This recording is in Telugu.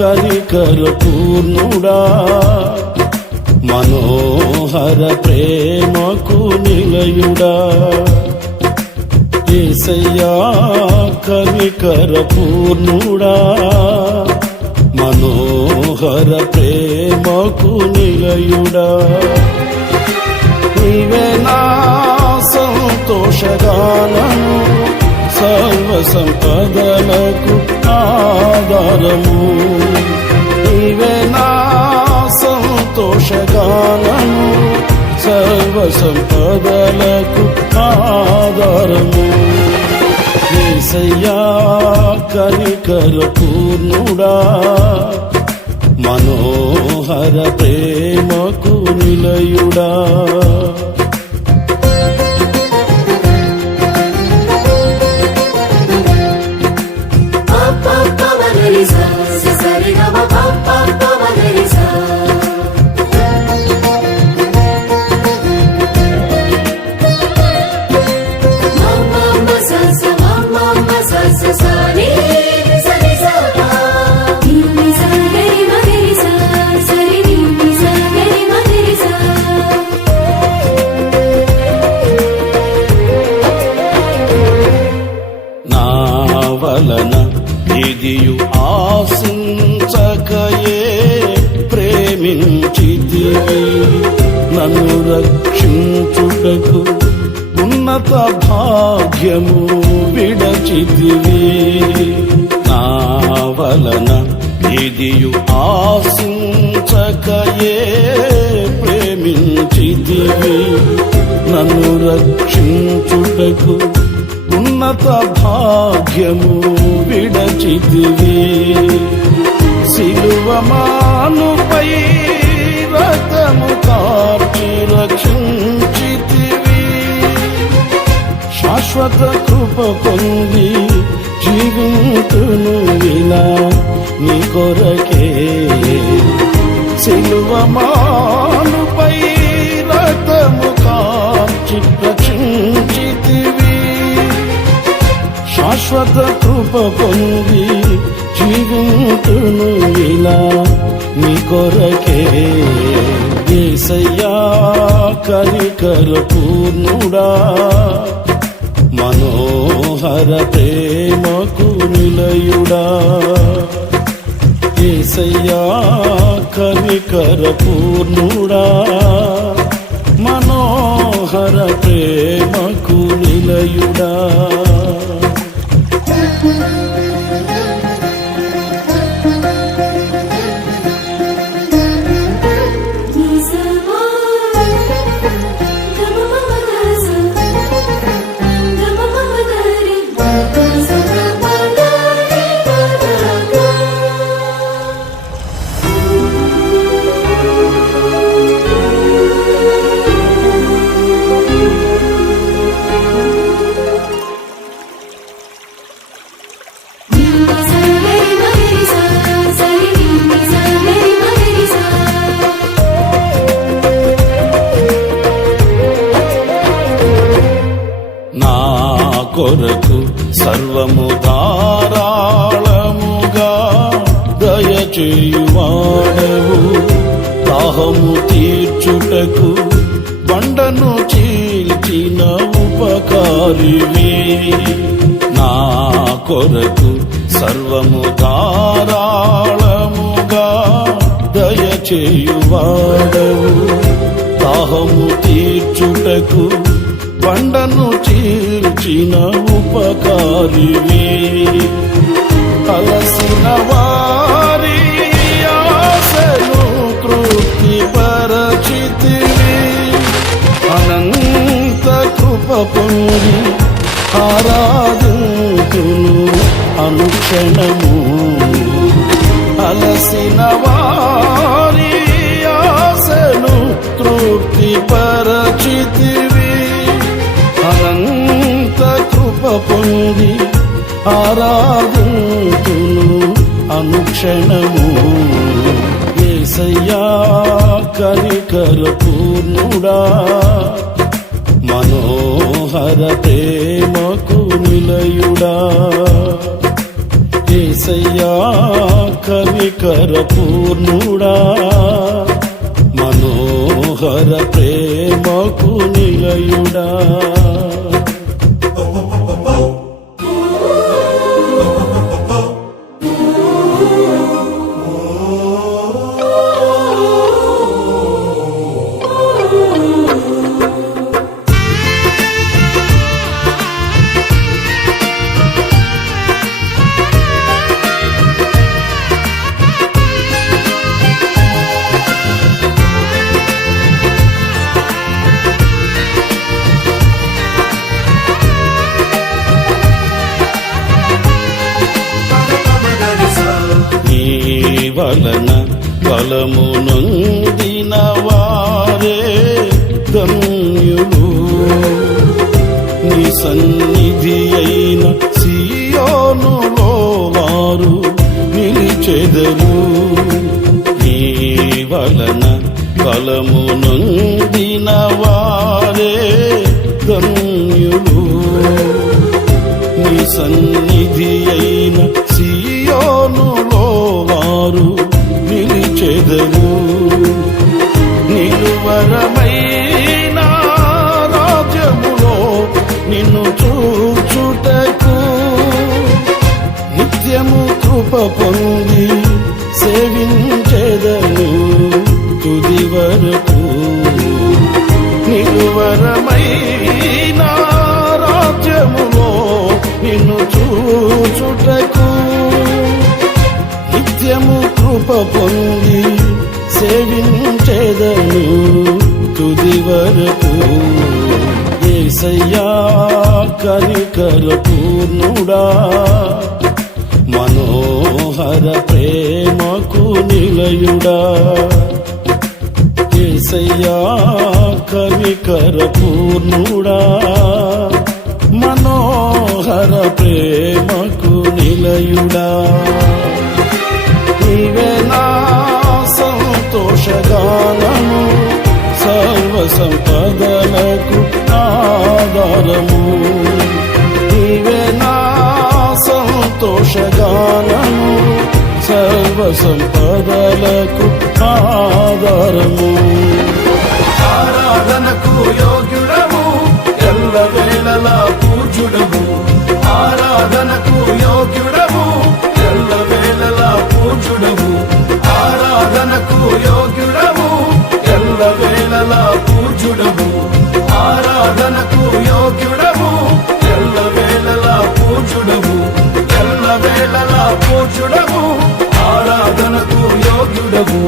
కనికర పూర్ణుడా మనోహర ప్రేమకు నిలయుడా యేసయ్యా కనికర పూర్ణుడా మనోహర ప్రేమకు నిలయుడా నీవే నా సంతోషగానము సర్వ సంపదలకు ఆధారము నీవే నా సంతోషగానము సర్వ సంపదలకు ఆధారము యేసయ్యా కనికర పూర్ణుడా మనోహర ప్రేమకు నిలయుడా వలన ఇదియు ఆశించకయే ప్రేమించితివి నన్ను రక్షించుటకు ఉన్నత భాగ్యము విడచితివి నా వలన ఇదియు ఆశించకయే ప్రేమించితివి నన్ను రక్షించుటకు ఉన్నత భాగ్యము విడచితివి సిలువమానుపై రక్తము కార్చి రక్షించితివి శాశ్వత కృప పొంది జీవింతును ఇలా నీ కొరకే సిలువమానుపై రక్తము కార్చి రక్షించితివి శాశ్వత కృప పొంది జీవింతును ఇలా నీ కొరకే యేసయ్యా కనికర పూర్ణుడా మనోహర ప్రేమకు నిలయుడా యేసయ్యా కనికర పూర్ణుడా మనోహర ప్రేమకు నిలయుడా కొరకు సర్వము ధారాళముగా దయచేయువాడవు దాహము తీర్చుటకు బండను చీల్చిన ఉపకారివి నా కొరకు సర్వము ధారాళముగా దయచేయువాడవు దాహము తీర్చుటకు బండను చీల్చిన ఉపకారివి అలసిన వారి ఆశను తృప్తి పరచితివి అనంత కృప పొంది ఆరాధింతును అనుక్షణము అలసిన వారి ఆశను తృప్తి పరచితివి అనంత కృప పొంది ఆరాధింతును అనుక్షణము యేసయ్యా కనికర పూర్ణుడా మనోహర ప్రేమకు నిలయుడా యేసయ్యా కనికర పూర్ణుడా, మనోహర ప్రేమకు నిలయుడా. వలన బలము నొందిన వారే ధన్యులు, నీ సన్నిధి అయిన సియోనులో వారు నిలిచెదరు. నీ వలన బలము నొందిన వారే ధన్యులు, నీ సన్నిధి అయిన సియోనులో వారు నిలిచెదరు. నిలువరమైన రాజ్యములో నిన్ను చూచుటకు నిత్యము కృప పొంది సేవించెదను తుది వరకు. నిలువరమైన రాజ్యములో నిన్ను చూచుటకు నిత్యము కృప పొంది సేవించెదను తుది వరకు. యేసయ్యా కనికర పూర్ణుడా, మనోహర ప్రేమకు నిలయుడా. యేసయ్యా కనికర పూర్ణుడా, మనోహర ప్రేమకు నిలయుడా. నీవే నా సంతోషగానము, సర్వ సంపదలకు ఆధారము. నీవే నా సంతోషగానము, సర్వ సంపదలకు ఆధారము. ఆరాధనకు యోగ్యుడము, ఎల్లవేళలా పూజ్యుడము. ఆరాధనకు యోగ్యుడము, ఎల్లవేళలా పూజ్యుడము. ఆరాధనకు యోగ్యుడము, ఎల్లవేళలా పూజ్యుడము. ఆరాధనకు యోగ్యుడము, ఎల్లవేళలా పూజ్యుడము. ఎల్లవేళలా పూజ్యుడము, ఆరాధనకు యోగ్యుడము.